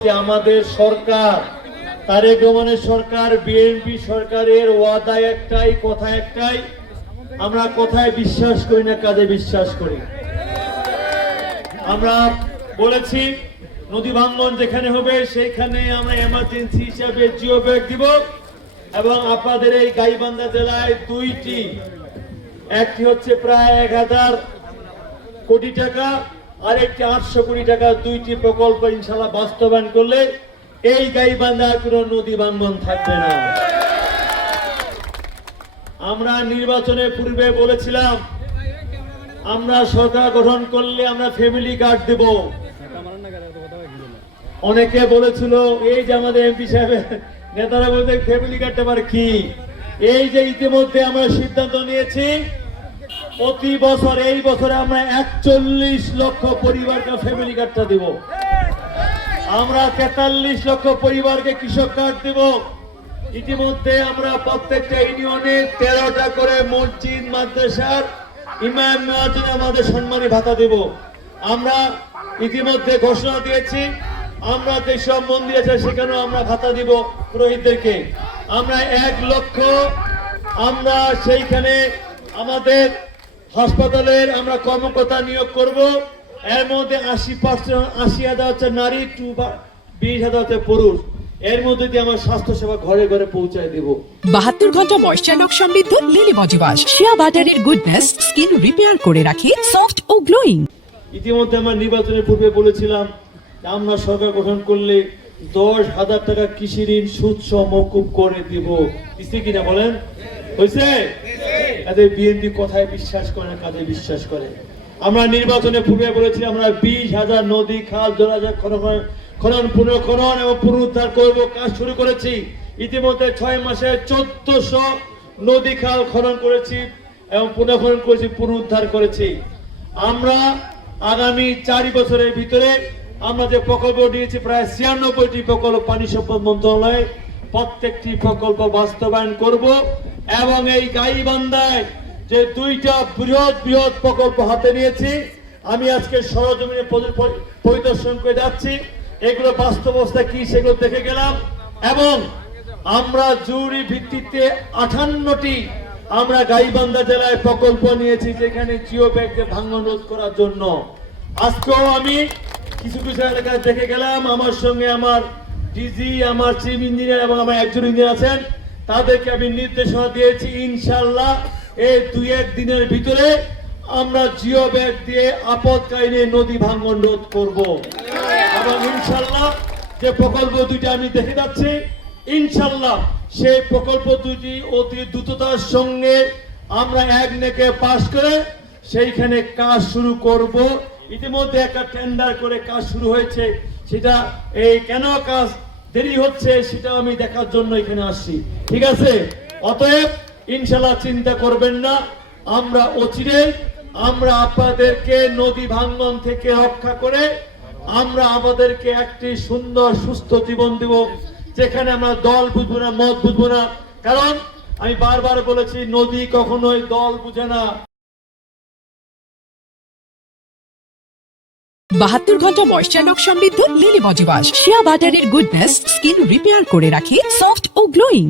আমাদের সরকার তারেক রহমানের সরকার বিএনপি সরকারের ওয়াদা একটাই, কথা একটাই, আমরা কথায় বিশ্বাস করি না, কাজে বিশ্বাস করি। আমরা বলেছি নদী ভাঙ্গন যেখানে হবে সেইখানে আমরা এমার্জেন্সি হিসাবে জিও ব্যাগ দিব এবং আপনাদের এই গাইবান্ধা জেলায় দুইটি, একটি হচ্ছে প্রায় 1000 কোটি টাকা আর একটি 800 কোটি টাকা, দুইটি প্রকল্প ইনশাআল্লাহ বাস্তবায়ন করলে এই গাইবান্ধার কোনো নদী ভাঙ্গন থাকবে না। আমরা নির্বাচনের পূর্বে বলেছিলাম আমরা সরকার গঠন করলে আমরা ফ্যামিলি কার্ড দেব। অনেকে বলেছিল এই যে আমাদের এমপি সাহেব নেতারা বলতে ফ্যামিলি কার্ডটা আবার কি। এই যে ইতিমধ্যে আমরা সিদ্ধান্ত নিয়েছি প্রতি বছর, এই বছরে আমরা 41 লক্ষ পরিবারকে ফ্যামিলি কার্ডটা দেব। আমরা 43 লক্ষ পরিবারকে কৃষক কার্ড দেব। ইতিমধ্যে আমরা প্রত্যেকটা ইউনিয়নে 13টা করে মসজিদ মাদ্রাসার ইমাম মুয়াজ্জিন আমাদের সম্মানী ভাতা দেব। আমরা ইতিমধ্যে ঘোষণা দিয়েছি আমরা যেসব মন্দির আছে সেখানেও আমরা ভাতা দিব পুরোহিতদেরকে। আমরা 1 লক্ষ আমরা সেইখানে আমাদের হাসপাতালের আমরা কর্মকর্তা নিয়োগ করব। এর মধ্যে 80,000 হচ্ছে নারী, 20,000 হচ্ছে পুরুষ। এর মধ্যে দিয়ে আমরা স্বাস্থ্য সেবা ঘরে ঘরে পৌঁছায় দেব। 72 ঘন্টা ময়শ্চারলক সমৃদ্ধ লিলি বডি ওয়াশ, শিয়া বাটারের গুডনেস স্কিন রিপেয়ার করে রাখে সফট ও গ্লোয়িং। ইতিমধ্যে আমরা নির্বাচনের পূর্বে বলেছিলাম আমরা সরকার গঠন করলে 10,000 টাকা কৃষি ঋণ সুদ সহ মওকুফ করে দিব। দিচ্ছে কিনা বলেন? হয়েছে? এতে বিএনপি কথায় বিশ্বাস করে না, কাজে বিশ্বাস করে। আমরা নির্বাচনের পূর্বে বলেছি আমরা 20,000 নদী খাল জলাশয় খনন পুনর্খনন এবং পুনরুদ্ধার করব, কাজ শুরু করেছি। ইতিমধ্যে 6 মাসে 1400 নদী খাল খনন করেছি এবং পুনর্খনন করেছি, পুনরুদ্ধার করেছি। আমরা আগামী 4 বছরের ভিতরে আমরা যে প্রকল্প নিয়েছি প্রায় 96টি প্রকল্প পানি সম্পদ মন্ত্রণালয়ে, প্রত্যেকটি প্রকল্প বাস্তবায়ন করব এবং এই গাইবান্ধায় যে 2টা বৃহৎ বৃহৎ প্রকল্প হাতে নিয়েছি আমি আজকে সরজমিনে পরিদর্শন করে যাচ্ছি। এগুলো বাস্তব অবস্থা কি সেগুলো দেখে গেলাম এবং আমরা জরুরি ভিত্তিতে 58টি আমরা গাইবান্ধা জেলায় প্রকল্প নিয়েছি যেখানে জিও ব্যাগকে ভাঙন রোধ করার জন্য। আজকেও আমি কিছু কিছু এলাকায় দেখে গেলাম, আমার সঙ্গে আমার ডিজি, আমার চিফ ইঞ্জিনিয়ার এবং আমার একজন ইঞ্জিনিয়ার আছেন, তাদেরকে আমি নির্দেশনা দিয়েছি ইনশাআল্লাহ এই 2-1 দিনের ভিতরে আমরা জিও ব্যাগ দিয়ে আপদকালীন নদী ভাঙন রোধ করব এবং ইনশাআল্লাহ যে প্রকল্প দুইটা আমি দেখে যাচ্ছি ইনশাআল্লাহ সেই প্রকল্প দুটি অতি দ্রুততার সঙ্গে আমরা এক নেকে পাস করে সেইখানে কাজ শুরু করব। ইতিমধ্যে একটা টেন্ডার করে কাজ শুরু হয়েছে, সেটা এই কেন কাজ দেরি হচ্ছে সেটা আমি দেখার জন্য এখানে আসছি। ঠিক আছে? অতএব ইনশাআল্লাহ চিন্তা করবেন না, আমরা অচিরেই আমরা আপনাদেরকে নদী ভাঙ্গন থেকে রক্ষা করে আমরা আমাদেরকে একটি সুন্দর সুস্থ জীবন দেব যেখানে আমরা দল বুঝবো না, মত বুঝবো না। কারণ আমি বারবার বলেছি নদী কখনোই দল বুঝে না। 72 ঘন্টা ময়শ্চারলক সমৃদ্ধ লিলি বডি ওয়াশ, শিয়া বাটারের গুডনেস স্কিন রিপেয়ার করে রাখে সফট ও গ্লোয়িং।